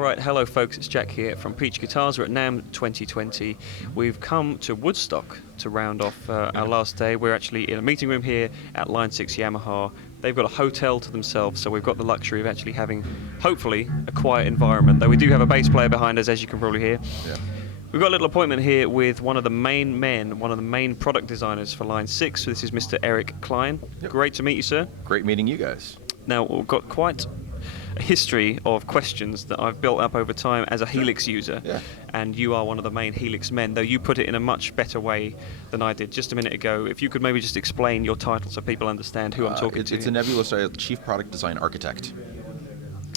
Alright, hello folks, it's Jack here from Peach Guitars. We're at NAMM 2020. We've come to Woodstock to round off our last day. We're actually in a meeting room here at Line 6 Yamaha. They've got a hotel to themselves, so we've got the luxury of actually having, hopefully, a quiet environment. Though we do have a bass player behind us, as you can probably hear. Yeah. We've got a little appointment here with one of the main men, one of the main product designers for Line 6. This is Mr. Eric Klein. Yep. Great to meet you, sir. Great meeting you guys. Now, we've got quite a history of questions that I've built up over time as a Helix user, and you are one of the main Helix men, though you put it in a much better way than I did just a minute ago. If you could maybe just explain your title so people understand who I'm talking to. It's a nebulous Chief Product Design Architect.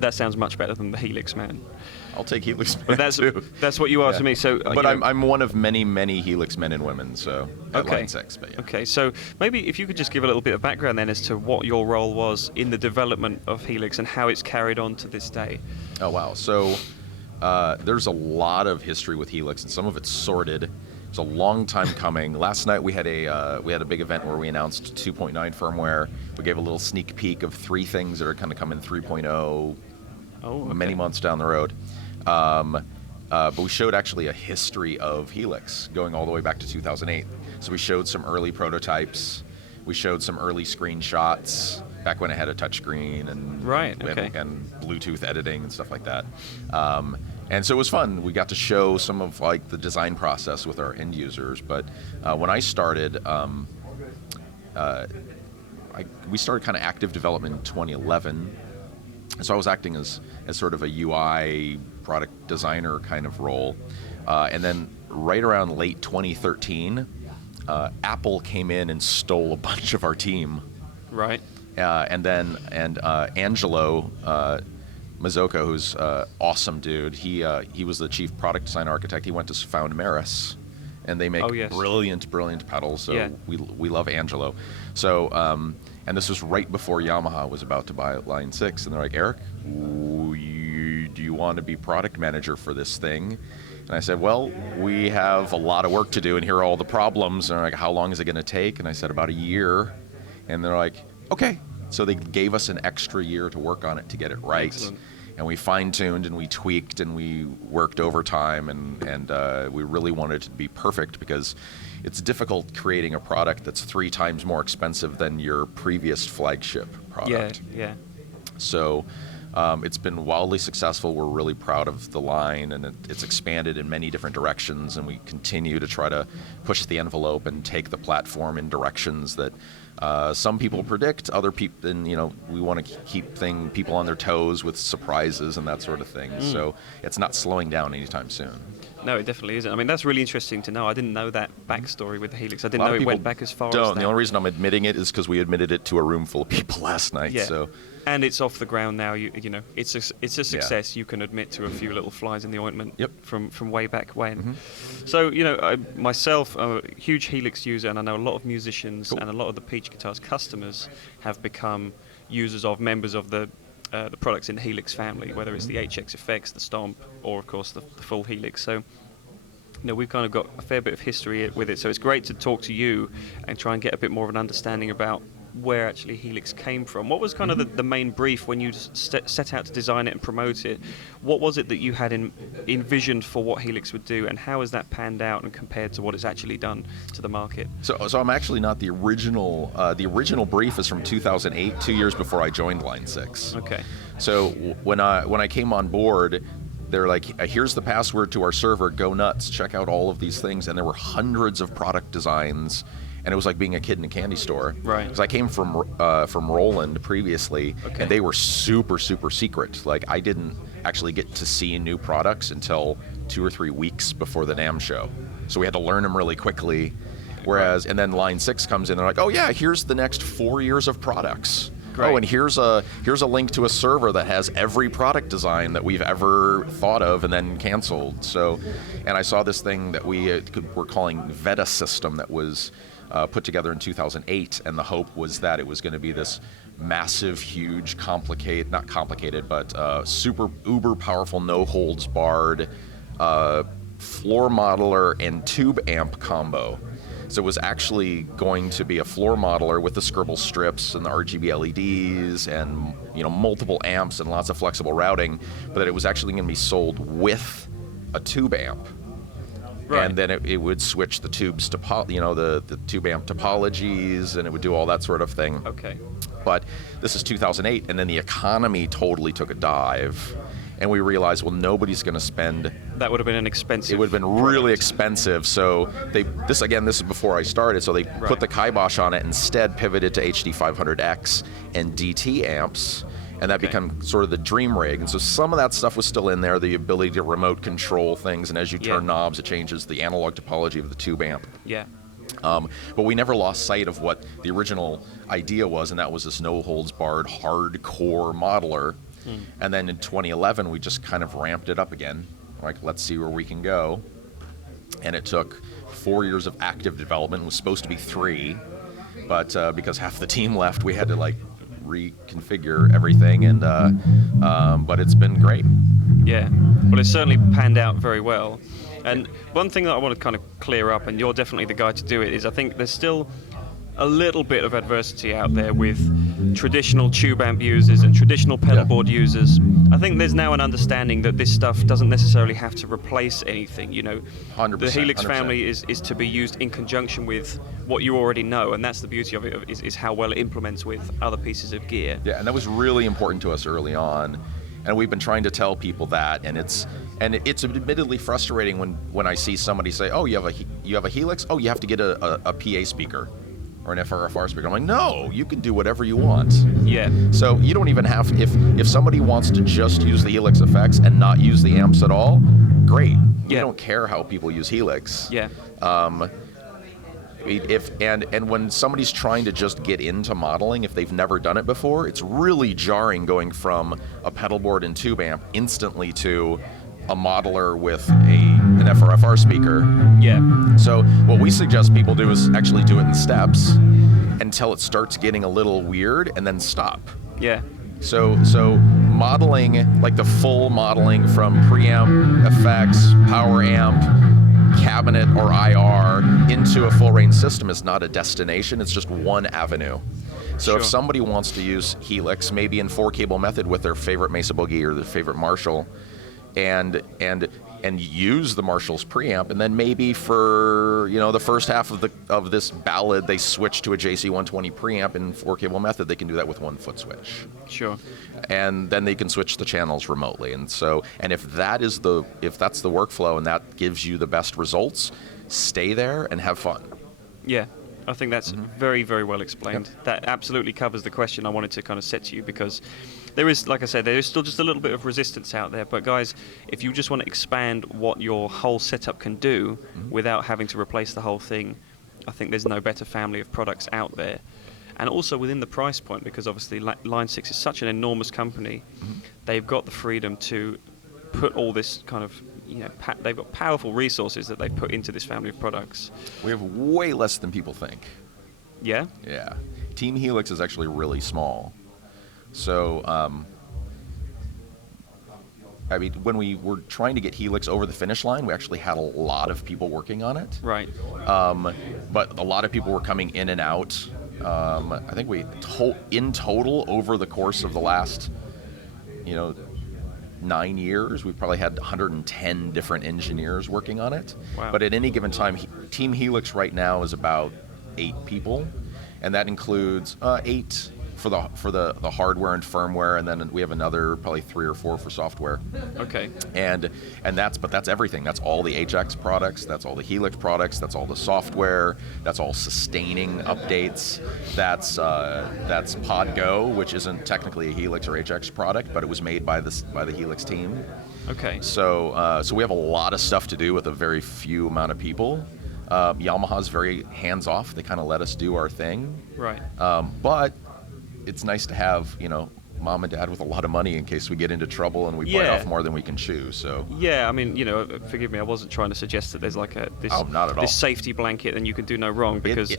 That sounds much better than the Helix man. I'll take Helix men but that's too. That's what you are to me. So, but I'm one of many Helix men and women. So at Line 6. But yeah. Okay, so maybe if you could just give a little bit of background then as to what your role was in the development of Helix and how it's carried on to this day. Oh wow! So there's a lot of history with Helix, and some of it's sordid. It's a long time coming. Last night we had a big event where we announced 2.9 firmware. We gave a little sneak peek of 3 things that are going to come in 3.0 many months down the road. But we showed actually a history of Helix going all the way back to 2008. So we showed some early prototypes. We showed some early screenshots back when it had a touchscreen and and Bluetooth editing and stuff like that. And so it was fun. We got to show some of like the design process with our end users. But when I started, we started kind of active development in 2011. So I was acting as sort of a UI product designer kind of role. And then right around late 2013, Apple came in and stole a bunch of our team. Right. And Angelo Mazzocco, who's an awesome dude, he was the chief product design architect. He went to found Maris, and they make brilliant pedals. So we love Angelo. So and this was right before Yamaha was about to buy Line 6, and they're like, Eric, do you want to be product manager for this thing? And I said, well, we have a lot of work to do, and here are all the problems. And they're like, how long is it going to take? And I said, about a year. And they're like, okay. So they gave us an extra year to work on it to get it right. Excellent. And we fine-tuned and we tweaked and we worked overtime, and we really wanted it to be perfect because it's difficult creating a product that's 3 times more expensive than your previous flagship product. Yeah. So it's been wildly successful. We're really proud of the line, and it's expanded in many different directions, and we continue to try to push the envelope and take the platform in directions that some people predict, other people, and we want to keep people on their toes with surprises and that sort of thing. So it's not slowing down anytime soon. No, it definitely isn't. I mean, that's really interesting to know. I didn't know that backstory with the Helix. I didn't know it went back as far as that. The only reason I'm admitting it is because we admitted it to a room full of people last night. Yeah. So. And it's off the ground now. It's a success. You can admit to a few little flies in the ointment from way back when. So myself, I'm a huge Helix user, and I know a lot of musicians and a lot of the Peach Guitars customers have become users of members of the products in the Helix family, whether it's the HX Effects, the Stomp, or of course the full Helix. So we've kind of got a fair bit of history with it. So it's great to talk to you and try and get a bit more of an understanding about where actually Helix came from. What was kind of the main brief when you set out to design it and promote it? What was it that you had envisioned for what Helix would do, and how has that panned out and compared to what it's actually done to the market? So I'm actually not the original. The original brief is from 2008, 2 years before I joined Line 6. Okay. So when I came on board, they're like, here's the password to our server, go nuts, check out all of these things. And there were hundreds of product designs, and it was like being a kid in a candy store. Right. Because I came from Roland previously, and they were super secret. Like, I didn't actually get to see new products until 2 or 3 weeks before the NAMM show. So we had to learn them really quickly. Whereas, and then Line 6 comes in, they're like, oh yeah, here's the next 4 years of products. Great. Oh, and here's a link to a server that has every product design that we've ever thought of and then canceled. So, and I saw this thing that we're calling Veta System that was put together in 2008, and the hope was that it was going to be this massive, huge, not complicated, but super uber powerful, no holds barred floor modeler and tube amp combo. So it was actually going to be a floor modeler with the scribble strips and the RGB LEDs and multiple amps and lots of flexible routing, but that it was actually going to be sold with a tube amp. Right. And then it would switch the tubes to the tube amp topologies, and it would do all that sort of thing. Okay. But this is 2008, and then the economy totally took a dive, and we realized, well, nobody's going to spend. That would have been an expensive. It would have been really expensive. So this is before I started. So they put the kibosh on it, instead pivoted to HD 500X and DT amps. And that became sort of the dream rig. And so some of that stuff was still in there, the ability to remote control things. And as you turn knobs, it changes the analog topology of the tube amp. Yeah. But we never lost sight of what the original idea was, and that was this no-holds-barred, hardcore modeler. And then in 2011, we just kind of ramped it up again. Like, let's see where we can go. And it took 4 years of active development. It was supposed to be 3. But because half the team left, we had to, reconfigure everything, and but it's been great. Yeah, well, it's certainly panned out very well. And one thing that I want to kind of clear up, and you're definitely the guy to do it, is I think there's still a little bit of adversity out there with traditional tube amp users and traditional pedal board users. I think there's now an understanding that this stuff doesn't necessarily have to replace anything. 100%, the Helix 100%. family is to be used in conjunction with what you already know, and that's the beauty of it, is how well it implements with other pieces of gear. Yeah, and that was really important to us early on, and we've been trying to tell people that, and it's admittedly frustrating when I see somebody say, oh, you have a Helix? Oh, you have to get a PA speaker or an FRFR speaker. I'm like, no, you can do whatever you want. Yeah. So you don't even have, if somebody wants to just use the Helix effects and not use the amps at all, great. We don't care how people use Helix. Yeah. And when somebody's trying to just get into modeling, if they've never done it before, it's really jarring going from a pedal board and tube amp instantly to a modeler with an FRFR speaker. Yeah. So what we suggest people do is actually do it in steps until it starts getting a little weird, and then stop. Yeah. So modeling, like the full modeling from preamp, effects, power amp, cabinet, or IR into a full range system is not a destination, it's just one avenue. So if somebody wants to use Helix, maybe in 4-cable method with their favorite Mesa Boogie or their favorite Marshall, and use the Marshall's preamp, and then maybe for the first half of this ballad they switch to a JC120 preamp in 4-cable method, they can do that with one foot switch. Sure. And then they can switch the channels remotely. And if that's the workflow and that gives you the best results, stay there and have fun. Yeah. I think that's very, very well explained. Yep. That absolutely covers the question I wanted to kind of set to you, because there is, like I said, there is still just a little bit of resistance out there. But guys, if you just want to expand what your whole setup can do without having to replace the whole thing, I think there's no better family of products out there. And also within the price point, because obviously Line 6 is such an enormous company, they've got the freedom to put all this kind of, they've got powerful resources that they put into this family of products. We have way less than people think. Yeah? Yeah. Team Helix is actually really small. So, when we were trying to get Helix over the finish line, we actually had a lot of people working on it. Right. But a lot of people were coming in and out. I think in total, over the course of the last, 9 years, we've probably had 110 different engineers working on it. Wow. But at any given time, Team Helix right now is about 8 people, and that includes 8 for the hardware and firmware, and then we have another probably 3 or 4 for software. Okay. And that's everything. That's all the HX products. That's all the Helix products. That's all the software. That's all sustaining updates. That's PodGo, which isn't technically a Helix or HX product, but it was made by the Helix team. Okay. So we have a lot of stuff to do with a very few amount of people. Yamaha's very hands off. They kind of let us do our thing. Right. But it's nice to have, mom and dad with a lot of money in case we get into trouble and we bite off more than we can chew. So yeah, I mean, forgive me, I wasn't trying to suggest that there's like not at all. This safety blanket and you can do no wrong, because the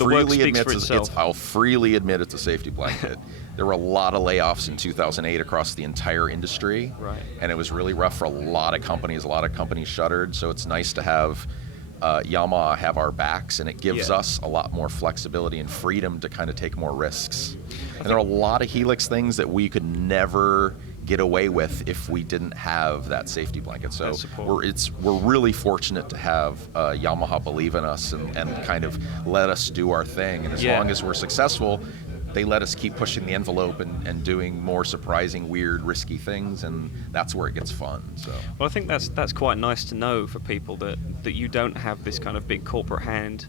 work speaks for itself. I'll freely admit it's a safety blanket. There were a lot of layoffs in 2008 across the entire industry, right? And it was really rough for a lot of companies. A lot of companies shuttered. So it's nice to have Yamaha have our backs, and it gives us a lot more flexibility and freedom to kind of take more risks. And there are a lot of Helix things that we could never get away with if we didn't have that safety blanket. So we're really fortunate to have Yamaha believe in us and kind of let us do our thing. And as long as we're successful, they let us keep pushing the envelope and doing more surprising, weird, risky things, and that's where it gets fun. So, well, I think that's quite nice to know for people that you don't have this kind of big corporate hand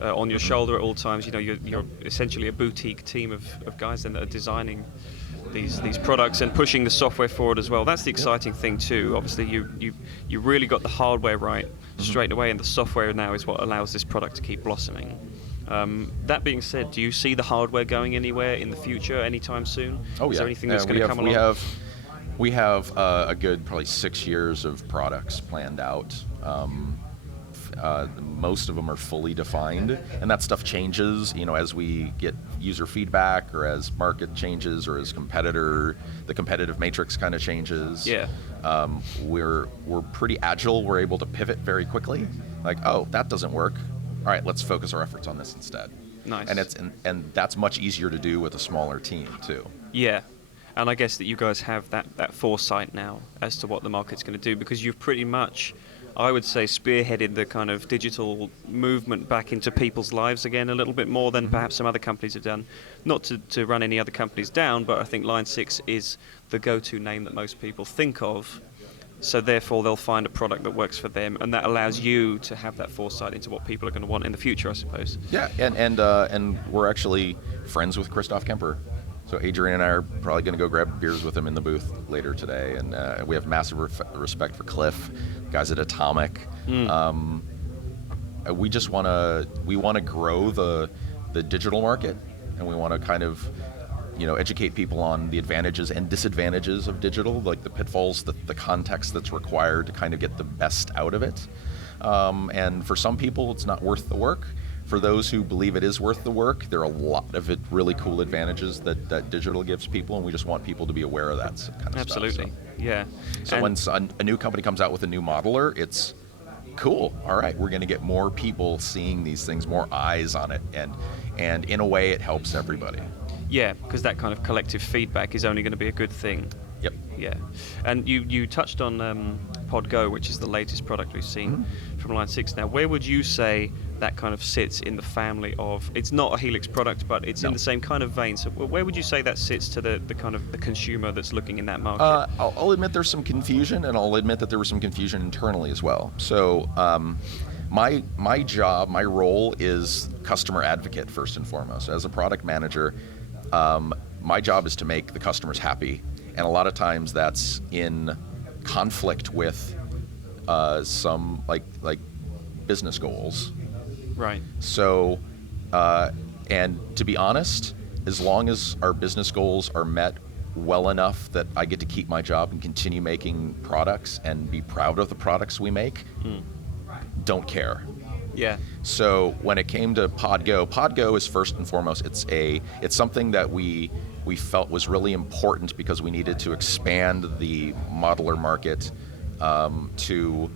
on your shoulder at all times. You know, you're essentially a boutique team of guys that are designing these products and pushing the software forward as well. That's the exciting thing too. Obviously, you really got the hardware right straight away, and the software now is what allows this product to keep blossoming. That being said, do you see the hardware going anywhere in the future anytime soon? Oh, is there anything that's going to come along? We have a good probably 6 years of products planned out. Most of them are fully defined, and that stuff changes, as we get user feedback, or as market changes, or as the competitive matrix kind of changes. Yeah. We're pretty agile. We're able to pivot very quickly. Like, oh, that doesn't work. All right, let's focus our efforts on this instead. Nice. And that's much easier to do with a smaller team too. Yeah. And I guess that you guys have that foresight now as to what the market's going to do, because you've pretty much, I would say, spearheaded the kind of digital movement back into people's lives again a little bit more than perhaps some other companies have done. Not to run any other companies down, but I think Line 6 is the go-to name that most people think of. So therefore, they'll find a product that works for them, and that allows you to have that foresight into what people are going to want in the future, I suppose. Yeah, and we're actually friends with Christoph Kemper. So Adrian and I are probably going to go grab beers with him in the booth later today, and we have massive respect for Cliff, guys at Atomic. We just want to grow the digital market, and we want to kind of educate people on the advantages and disadvantages of digital, like the pitfalls, the context that's required to kind of get the best out of it. And for some people, it's not worth the work. For those who believe it is worth the work, there are a lot of really cool advantages that digital gives people, and we just want people to be aware of that kind of Absolutely. stuff. So. Yeah. So when a new company comes out with a new modeler, it's cool. All right, we're going to get more people seeing these things, more eyes on it, and in a way, it helps everybody. Yeah, because that kind of collective feedback is only going to be a good thing. Yep. Yeah. And you touched on Pod Go, which is the latest product we've seen from Line 6 now. Where would you say that kind of sits in the family of, it's not a Helix product, but it's in the same kind of vein. So where would you say that sits to the kind of the consumer that's looking in that market? I'll admit there's some confusion, and I'll admit that there was some confusion internally as well. So my job, my role is customer advocate first and foremost. As a product manager, my job is to make the customers happy, and a lot of times that's in conflict with some like business goals. Right. So, and to be honest, as long as our business goals are met well enough that I get to keep my job and continue making products and be proud of the products we make, don't care. Yeah. So when it came to Pod Go is first and foremost, it's something that we felt was really important because we needed to expand the modeler market to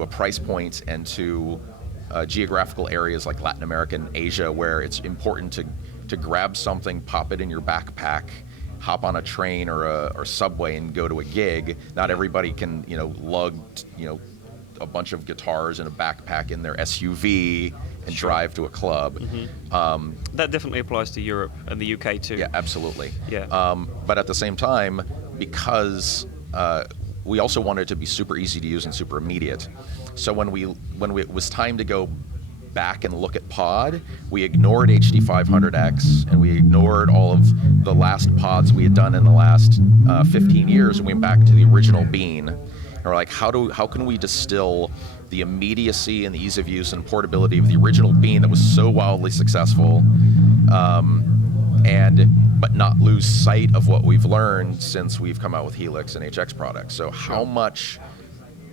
a price point and to geographical areas like Latin America and Asia, where it's important to grab something, pop it in your backpack, hop on a train or a subway and go to a gig. Not everybody can lug a bunch of guitars and a backpack in their SUV and drive to a club. That definitely applies to Europe and the UK too. Yeah, absolutely. Yeah. But at the same time, because we also wanted it to be super easy to use and super immediate. So when it was time to go back and look at Pod, we ignored HD 500X and we ignored all of the last pods we had done in the last 15 years and went back to the original Bean. And we're like, how can we distill the immediacy and the ease of use and portability of the original Bean that was so wildly successful, but not lose sight of what we've learned since we've come out with Helix and HX products. So how much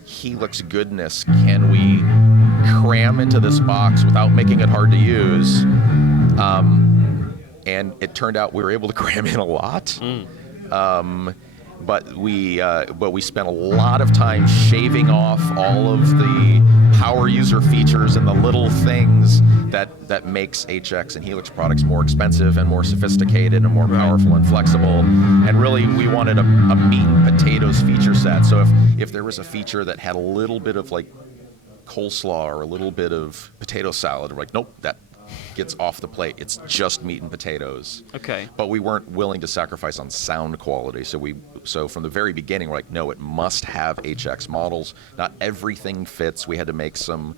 Helix goodness can we cram into this box without making it hard to use? And it turned out we were able to cram in a lot. But we spent a lot of time shaving off all of the power user features and the little things that makes HX and Helix products more expensive and more sophisticated and more powerful and flexible. And really, we wanted a meat and potatoes feature set. So if there was a feature that had a little bit of like coleslaw or a little bit of potato salad, we're like, nope, that gets off the plate. It's just meat and potatoes. Okay. But we weren't willing to sacrifice on sound quality. So from the very beginning, we're like, no, it must have HX models. Not everything fits. We had to make some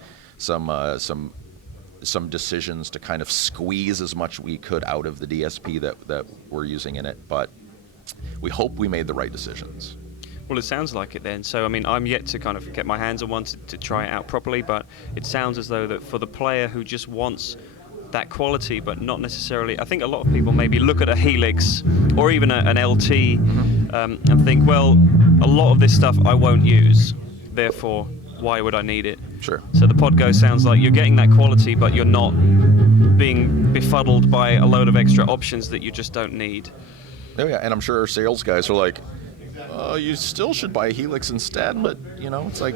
decisions to kind of squeeze as much we could out of the DSP that we're using in it. But we hope we made the right decisions. Well, it sounds like it then. So, I mean, I'm yet to kind of get my hands on one to try it out properly, but it sounds as though that for the player who just wants that quality, but not necessarily, I think a lot of people maybe look at a Helix or even an LT and think, well, a lot of this stuff I won't use, therefore, why would I need it? Sure. So the Podgo sounds like you're getting that quality, but you're not being befuddled by a load of extra options that you just don't need. Oh yeah, and I'm sure our sales guys are like, you still should buy a Helix instead, but it's like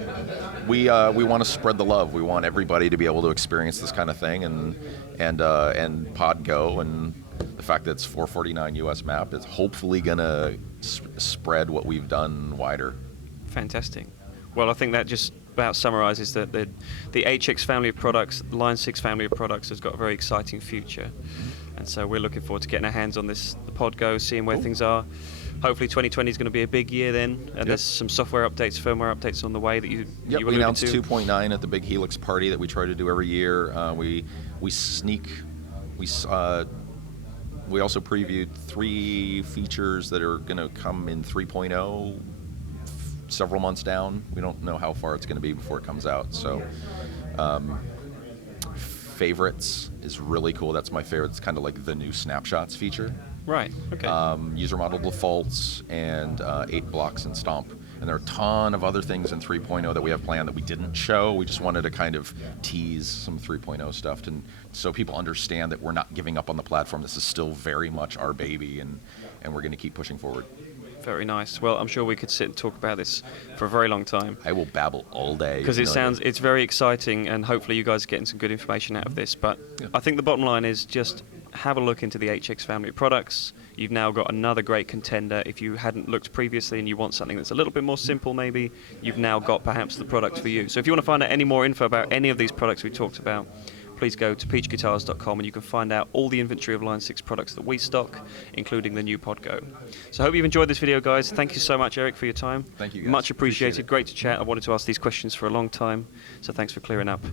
we want to spread the love. We want everybody to be able to experience this kind of thing, and Podgo, and the fact that it's 449 US map is hopefully gonna spread what we've done wider. Fantastic. Well, I think that just about summarizes that the HX family of products, Line 6 family of products, has got a very exciting future, and so we're looking forward to getting our hands on the Podgo, seeing where things are. Hopefully 2020 is going to be a big year then, and there's some software updates, firmwer updates on the way that you we announced 2.9 at the big Helix party that we try to do every year. We also previewed 3 features that are going to come in 3.0 several months down. We don't know how far it's going to be before it comes out. So favorites is really cool. That's my favorite. It's kind of like the new snapshots feature. Right, okay. User model defaults and 8 blocks in Stomp. And there are a ton of other things in 3.0 that we have planned that we didn't show. We just wanted to kind of tease some 3.0 stuff so people understand that we're not giving up on the platform. This is still very much our baby, and we're going to keep pushing forward. Very nice. Well, I'm sure we could sit and talk about this for a very long time. I will babble all day. Because it's very exciting, and hopefully you guys are getting some good information out of this. But I think the bottom line is just have a look into the HX family of products. You've now got another great contender. If you hadn't looked previously and you want something that's a little bit more simple maybe, you've now got perhaps the product for you. So if you want to find out any more info about any of these products we talked about, please go to peachguitars.com and you can find out all the inventory of Line 6 products that we stock, including the new Podgo. So I hope you've enjoyed this video, guys. Thank you so much, Eric, for your time. Thank you, guys. Much appreciated. Great to chat. I wanted to ask these questions for a long time, so thanks for clearing up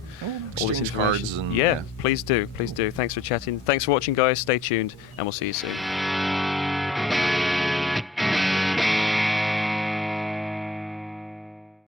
all this information. Cards and please do. Please do. Thanks for chatting. Thanks for watching, guys. Stay tuned, and we'll see you soon.